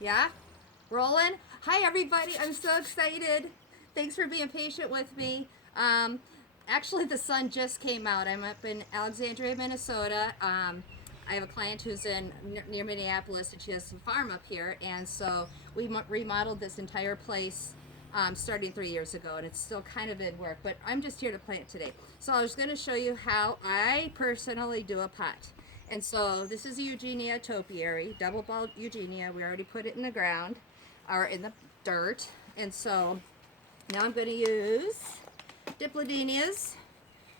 Yeah? Rolling? Hi, everybody. I'm so excited. Thanks for being patient with me. Actually, the sun just came out. I'm up in Alexandria, Minnesota. I have a client who's in near Minneapolis, and she has some farm up here. And so we remodeled this entire place starting 3 years ago, and it's still kind of in work. But I'm just here to plant today. So I was going to show you how I personally do a pot. And so this is a Eugenia topiary, double bulb Eugenia. We already put it in the ground or in the dirt. And so now I'm going to use dipladenias.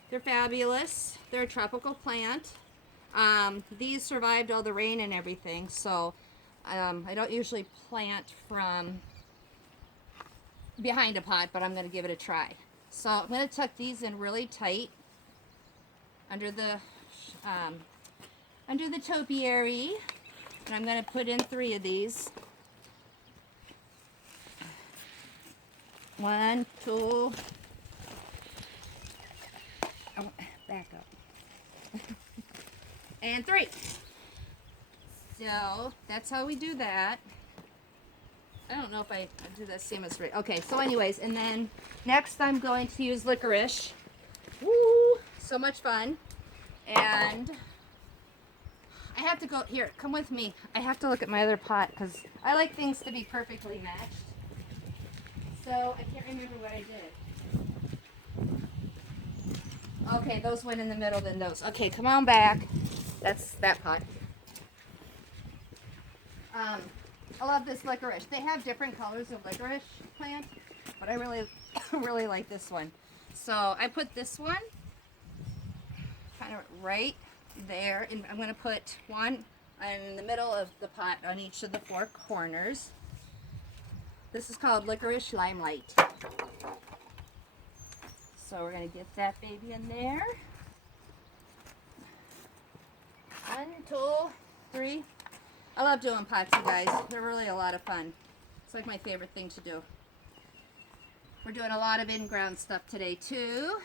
They're fabulous. They're a tropical plant. These survived all the rain and everything. So I don't usually plant from behind a pot, but I'm going to give it a try. So I'm going to tuck these in really tight under the topiary, and I'm going to put in 3 of these. 1, 2, oh, back up, and 3. So that's how we do that. I don't know if I do the same as 3. Okay, so anyways, and then next I'm going to use licorice. Woo! So much fun. And I have to go, here, come with me. I have to look at my other pot because I like things to be perfectly matched. So I can't remember what I did. Okay, those went in the middle, then those. Okay, come on back. That's that pot. I love this licorice. They have different colors of licorice plant, but I really, really like this one. So I put this one kind of right there, and I'm going to put one in the middle of the pot on each of the 4 corners. This is called licorice limelight. So we're going to get that baby in there. 1, 2, 3. I love doing pots, you guys. They're really a lot of fun. It's like my favorite thing to do. We're doing a lot of in-ground stuff today too.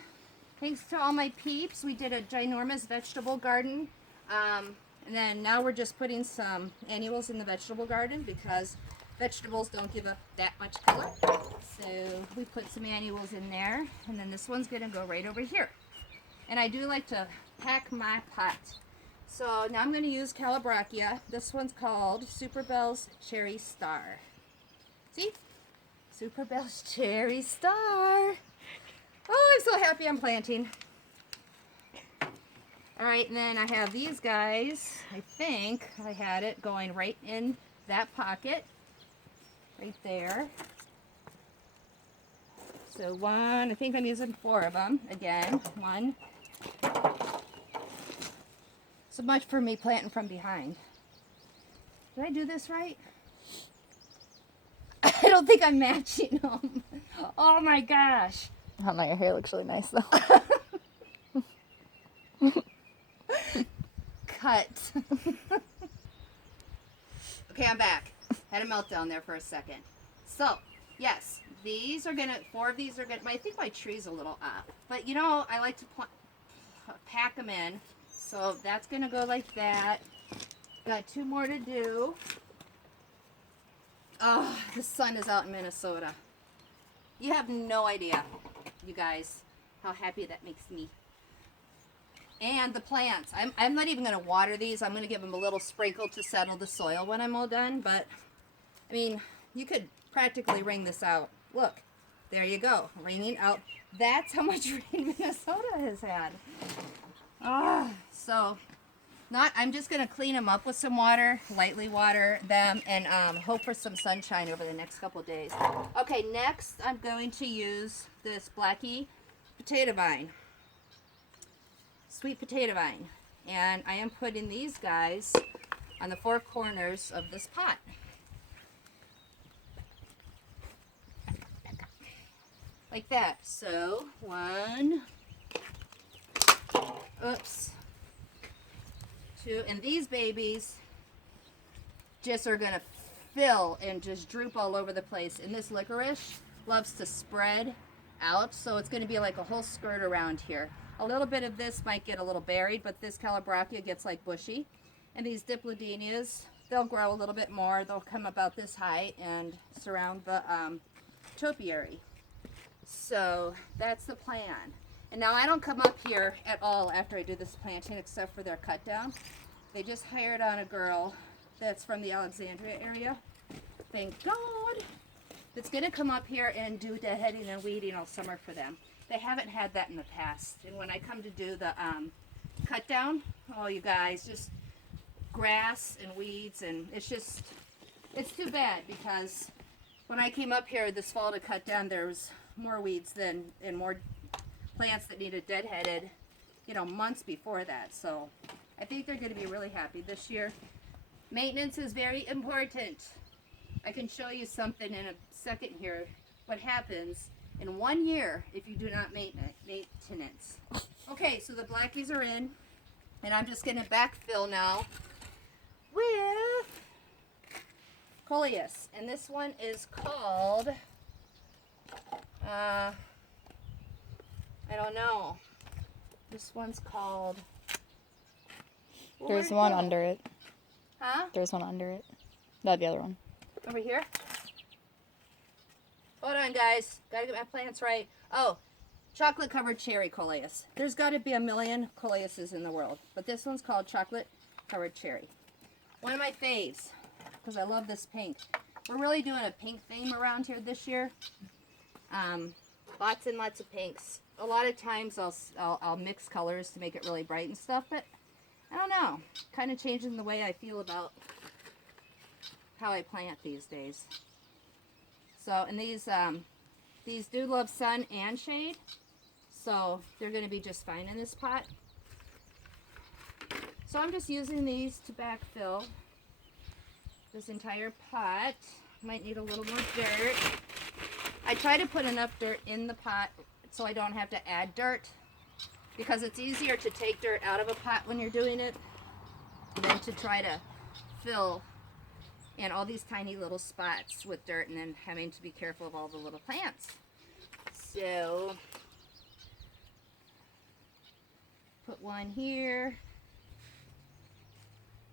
Thanks to all my peeps. We did a ginormous vegetable garden. And then now we're just putting some annuals in the vegetable garden because vegetables don't give up that much color. So we put some annuals in there. And then this one's gonna go right over here. And I do like to pack my pot. So now I'm going to use Calabrachia. This one's called Super Bell's Cherry Star. See? Super Bell's Cherry Star. Oh, I'm so happy I'm planting. All right, and then I have these guys. I think I had it going right in that pocket. Right there. So 1, I think I'm using 4 of them. Again, 1. So much for me planting from behind. Did I do this right? I don't think I'm matching them. Oh my gosh. I don't know, your hair looks really nice though. Cut. Okay, I'm back. Had a meltdown there for a second. So, yes, these are gonna, 4 of these are gonna, I think my tree's a little up. But you know, I like to pack them in. So that's gonna go like that. Got 2 more to do. Oh, the sun is out in Minnesota. You have no idea, you guys, how happy that makes me. And the plants. I'm not even gonna water these. I'm gonna give them a little sprinkle to settle the soil when I'm all done. But, I mean, you could practically wring this out. Look, there you go, wringing out. That's how much rain Minnesota has had. So I'm just gonna clean them up with some water, lightly water them, and hope for some sunshine over the next couple of days. Okay, next I'm going to use this Blackie potato vine, sweet potato vine, and I am putting these guys on the 4 corners of this pot. Like that. So 1, oops, 2, and these babies just are gonna fill and just droop all over the place. And this licorice loves to spread out, so it's gonna be like a whole skirt around here. A little bit of this might get a little buried, but this Calabrachia gets like bushy. And these dipladenias, they'll grow a little bit more. They'll come about this height and surround the topiary. So that's the plan. And now I don't come up here at all after I do this planting except for their cut down. They just hired on a girl that's from the Alexandria area. Thank God. That's going to come up here and do deadheading and weeding all summer for them. They haven't had that in the past. And when I come to do the cut down, oh, you guys, just grass and weeds, and it's too bad because when I came up here this fall to cut down, there was more weeds and more plants that needed deadheaded, you know, months before that. So I think they're going to be really happy this year. Maintenance is very important. I can show you something in a second here, what happens in 1 year if you do not maintenance. Okay, so the blackies are in, and I'm just going to backfill now with coleus. And this one is called, I don't know. This one's called... There's one under it. Huh? There's one under it. No, the other one. Over here? Hold on, guys. Gotta get my plants right. Oh, chocolate covered cherry coleus. There's got to be a million coleuses in the world, but this one's called chocolate covered cherry. One of my faves, because I love this pink. We're really doing a pink theme around here this year. Lots and lots of pinks. A lot of times I'll mix colors to make it really bright and stuff, but I don't know. Kind of changing the way I feel about how I plant these days. So, and these do love sun and shade, so they're going to be just fine in this pot. So I'm just using these to backfill this entire pot. Might need a little more dirt. I try to put enough dirt in the pot so I don't have to add dirt, because it's easier to take dirt out of a pot when you're doing it than to try to fill in all these tiny little spots with dirt and then having to be careful of all the little plants. So, put one here,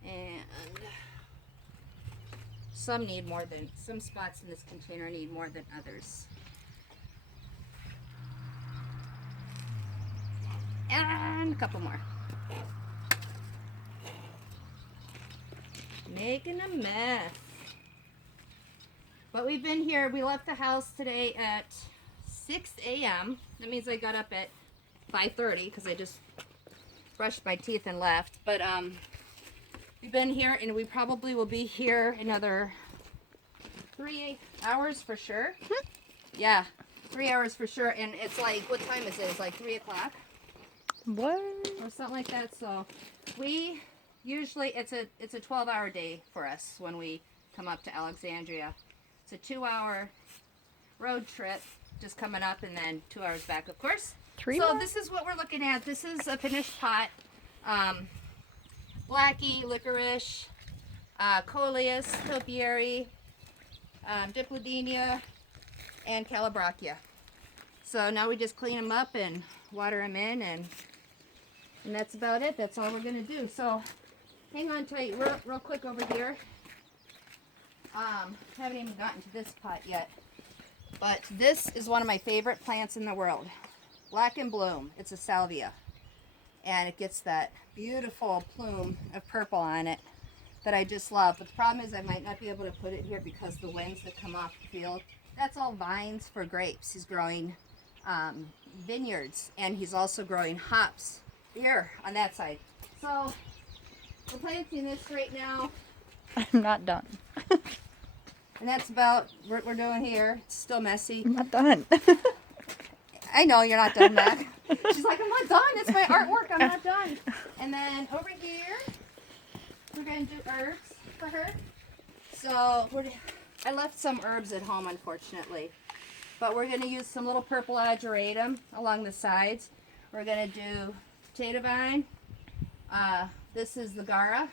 and some spots in this container need more than others. And a couple more. Making a mess. But we've been here. We left the house today at 6 a.m. That means I got up at 5:30 because I just brushed my teeth and left. But we've been here, and we probably will be here another 3 hours for sure. Yeah, 3 hours for sure. And it's like, what time is it? It's like 3 o'clock. What? Or something like that. So we usually, it's a 12-hour day for us when we come up to Alexandria. It's a 2-hour road trip, just coming up and then 2 hours back, of course. So this is what we're looking at. This is a finished pot. Blackie, licorice, coleus, topiary, diplodenia, and calabrachia. So now we just clean them up and water them in, and that's about it. That's all we're going to do. So hang on tight real quick over here. Haven't even gotten to this pot yet. But this is one of my favorite plants in the world. Black and bloom. It's a salvia. And it gets that beautiful plume of purple on it that I just love. But the problem is I might not be able to put it here because the winds that come off the field. That's all vines for grapes. He's growing vineyards, and he's also growing hops here on that side. So we're planting this right now. I'm not done. And that's about what we're doing here. It's still messy. I'm not done. I know you're not done, Mac. She's like, I'm not done. It's my artwork. I'm not done. And then over here, we're going to do herbs for her. So I left some herbs at home, unfortunately. But we're going to use some little purple ageratum along the sides. We're going to do potato vine. This is the Gara.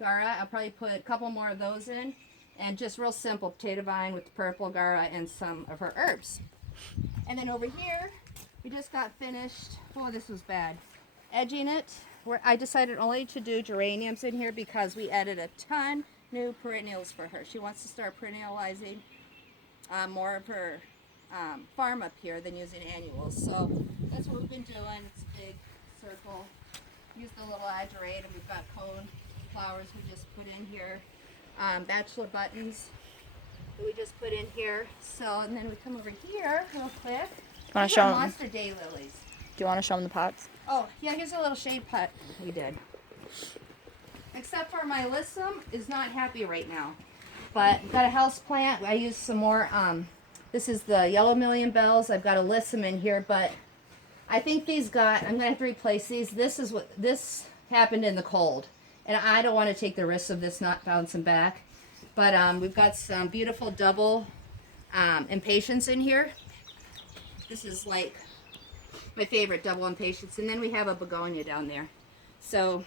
I'll probably put a couple more of those in. And just real simple potato vine with the purple Gara and some of her herbs. And then over here, we just got finished. Oh, this was bad. Edging it. I decided only to do geraniums in here because we added a ton new perennials for her. She wants to start perennializing more of her farm up here than using annuals. So that's what we've been doing. It's a big circle. Use the little agerated, and we've got cone flowers we just put in here. Bachelor buttons that we just put in here. So, and then we come over here real quick. Want to These show are 'em? monster daylilies. Do you want to show them the pots? Oh, yeah, here's a little shade pot we did. Except for my Alyssum is not happy right now. But I've got a house plant. I used some more, this is the Yellow Million Bells. I've got a Alyssum in here, but I think these I'm going to have to replace these. This happened in the cold. And I don't want to take the risk of this not bouncing back. But we've got some beautiful double impatiens in here. This is like my favorite double impatiens. And then we have a begonia down there. So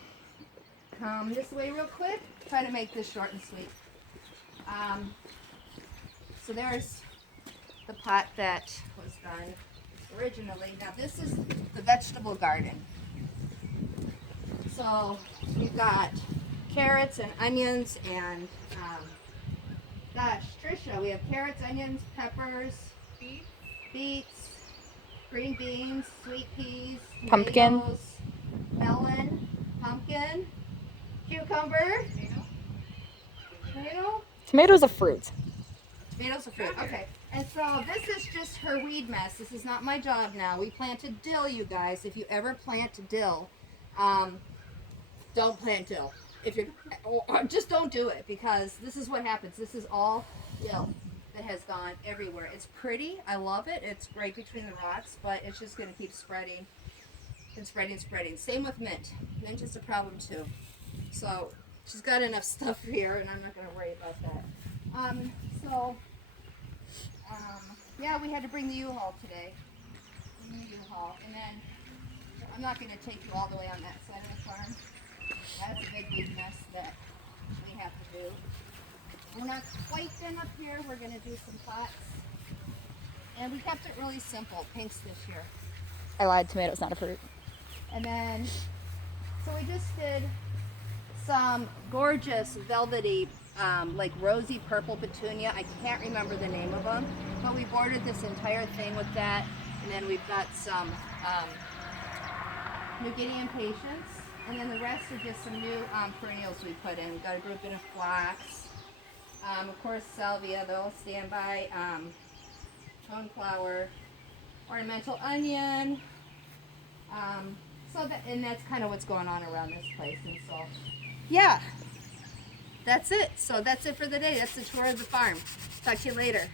come this way real quick. Try to make this short and sweet. So there's the pot that was done originally. Now this is the vegetable garden. So we've got carrots and onions and, gosh, Trisha, we have carrots, onions, peppers, beets, green beans, sweet peas, Pumpkin. tomatoes, melon, pumpkin, cucumber, tomato. Tomatoes are fruit. Tomatoes are fruit. Okay. And so this is just her weed mess. This is not my job now. We planted dill, you guys. If you ever plant dill, don't plant dill. If you're, or just don't do it, because this is what happens. This is all dill that has gone everywhere. It's pretty. I love it. It's right between the rocks, but it's just going to keep spreading and spreading and spreading. Same with mint. Mint is a problem too. So she's got enough stuff here, and I'm not going to worry about that. Yeah, we had to bring the U-Haul today. Bring the U-Haul. And then I'm not going to take you all the way on that side of the farm. That's a big weed mess that we have to do. We're not quite done up here. We're going to do some pots. And we kept it really simple. Pinks this year. I lied. Tomatoes, not a fruit. And then, so we just did some gorgeous velvety, like rosy purple petunia. I can't remember the name of them, but we bordered this entire thing with that. And then we've got some New Guinea impatiens. And then the rest are just some new perennials we put in. We've got a group in a flax. Of course, salvia, they'll stand by. Coneflower, ornamental onion. And that's kind of what's going on around this place. And so, yeah, that's it. So that's it for the day. That's the tour of the farm. Talk to you later.